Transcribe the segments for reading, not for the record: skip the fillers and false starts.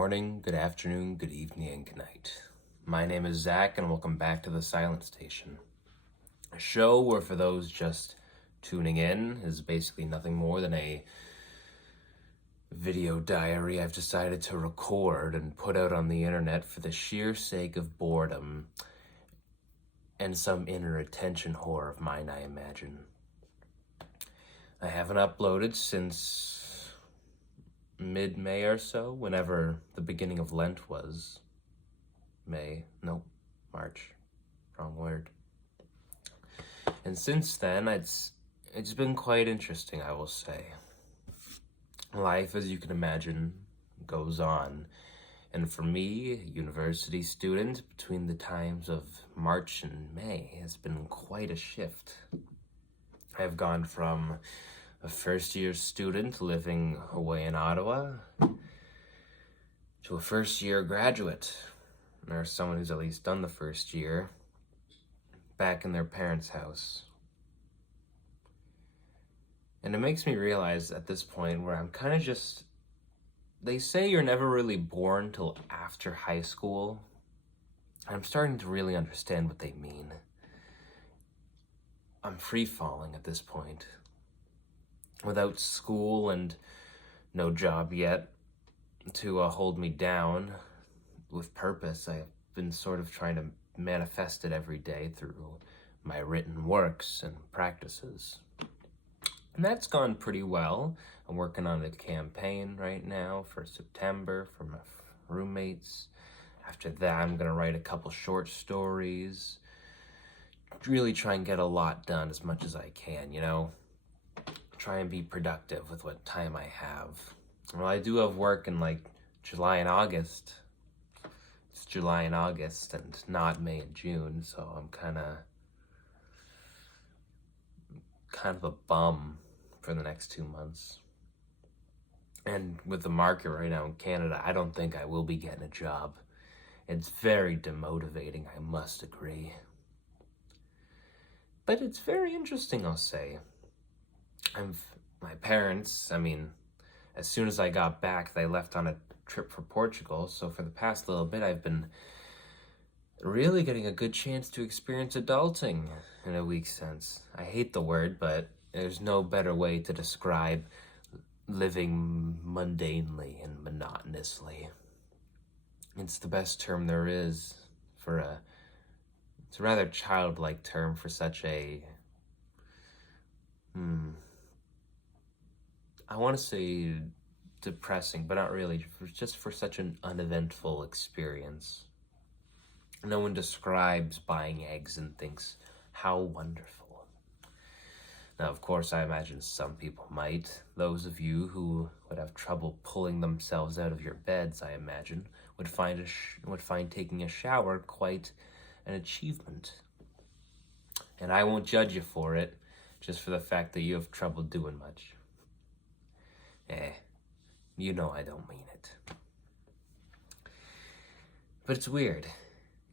morning, good afternoon, good evening, and good night. My name is Zach, and welcome back to the Silent Station. A show where, for those just tuning in, is basically nothing more than a video diary I've decided to record and put out on the internet for the sheer sake of boredom and some inner attention whore of mine, I imagine. I haven't uploaded since mid-May or so, whenever the beginning of Lent was. March. Wrong word. And since then, it's been quite interesting, I will say. Life, as you can imagine, goes on. And for me, a university student, between the times of March and May has been quite a shift. I've gone from a first-year student living away in Ottawa to a first-year graduate, or someone who's at least done the first year, back in their parents' house. And it makes me realize at this point where I'm kind of just, they say you're never really born till after high school. I'm starting to really understand what they mean. I'm free-falling at this point. Without school and no job yet to hold me down with purpose, I've been sort of trying to manifest it every day through my written works and practices. And that's gone pretty well. I'm working on a campaign right now for September for my roommates. After that, I'm going to write a couple short stories. Really try and get a lot done as much as I can, Try and be productive with what time I have. Well, I do have work in July and August. It's July and August and not May and June, so I'm kind of a bum for the next 2 months. And with the market right now in Canada, I don't think I will be getting a job. It's very demotivating, I must agree. But it's very interesting, I'll say. My parents, as soon as I got back, they left on a trip for Portugal, so for the past little bit, I've been really getting a good chance to experience adulting in a weak sense. I hate the word, but there's no better way to describe living mundanely and monotonously. It's the best term there is it's a rather childlike term for such a, I want to say depressing, but not really, just for such an uneventful experience. No one describes buying eggs and thinks, how wonderful. Now, of course, I imagine some people might. Those of you who would have trouble pulling themselves out of your beds, I imagine, would find taking a shower quite an achievement. And I won't judge you for it, just for the fact that you have trouble doing much. You know I don't mean it. But it's weird.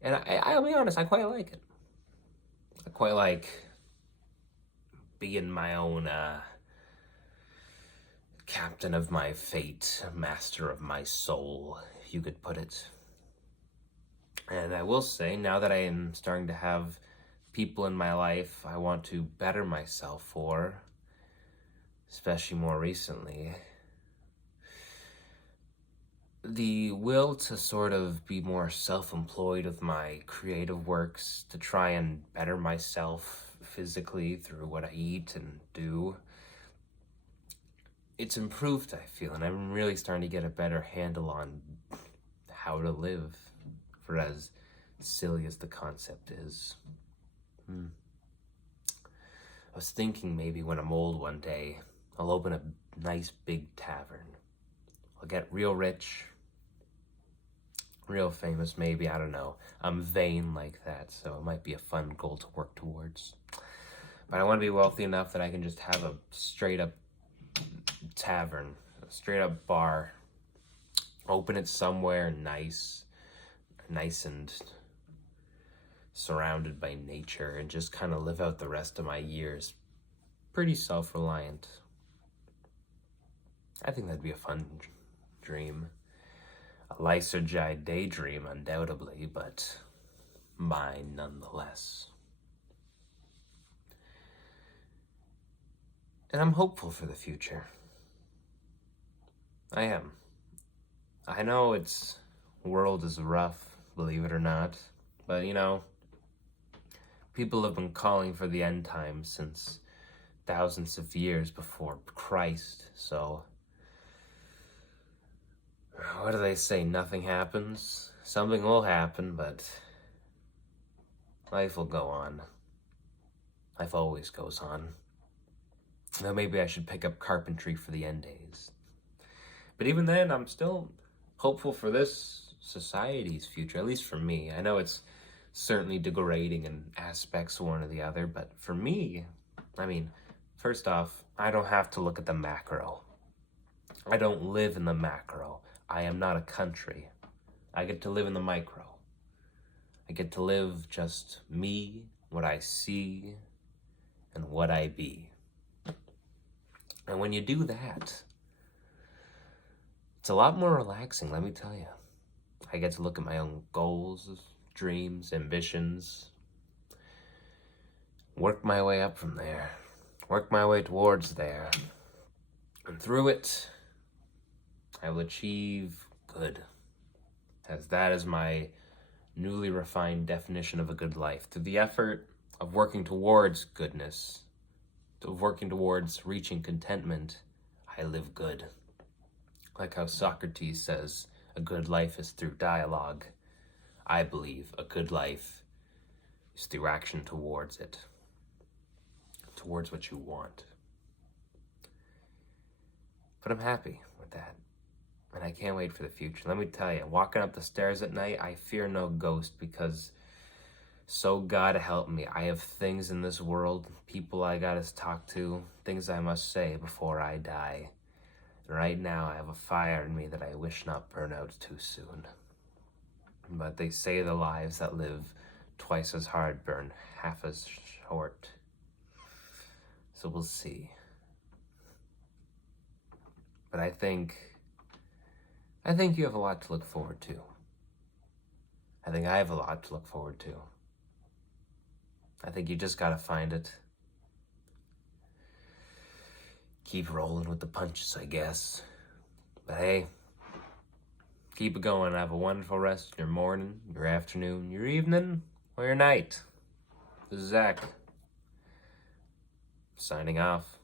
And I'll be honest, I quite like it. I quite like being my own captain of my fate, master of my soul, if you could put it. And I will say, now that I am starting to have people in my life I want to better myself for, especially more recently, the will to sort of be more self-employed with my creative works, to try and better myself physically through what I eat and do, it's improved, I feel, and I'm really starting to get a better handle on how to live, for as silly as the concept is. I was thinking maybe when I'm old one day, I'll open a nice big tavern. I'll get real rich, real famous maybe, I don't know. I'm vain like that, so it might be a fun goal to work towards. But I want to be wealthy enough that I can just have a straight up tavern, a straight up bar, open it somewhere nice and surrounded by nature, and just kind of live out the rest of my years pretty self-reliant. I think that'd be a fun dream. A A lysergide daydream, undoubtedly, but mine nonetheless. And I'm hopeful for the future. I am. I know world is rough, believe it or not, but people have been calling for the end times since thousands of years before Christ, so what do they say? Nothing happens? Something will happen, but life will go on. Life always goes on. Now maybe I should pick up carpentry for the end days. But even then, I'm still hopeful for this society's future, at least for me. I know it's certainly degrading in aspects one or the other, but for me, first off, I don't have to look at the macro. I don't live in the macro. I am not a country. I get to live in the micro. I get to live just me, what I see, and what I be. And when you do that, it's a lot more relaxing, let me tell you. I get to look at my own goals, dreams, ambitions, work my way up from there, work my way towards there, and through it, I will achieve good, as that is my newly refined definition of a good life. Through the effort of working towards goodness, of working towards reaching contentment, I live good. Like how Socrates says, a good life is through dialogue. I believe a good life is through action towards it, towards what you want. But I'm happy with that, and I can't wait for the future. Let me tell you, walking up the stairs at night, I fear no ghost, because so God help me, I have things in this world, people I gotta talk to, things I must say before I die. And right now I have a fire in me that I wish not burn out too soon. But they say the lives that live twice as hard burn half as short. So we'll see. But I think you have a lot to look forward to. I think I have a lot to look forward to. I think you just gotta find it. Keep rolling with the punches, I guess. But hey, keep it going. Have a wonderful rest of your morning, your afternoon, your evening, or your night. This is Zach, signing off.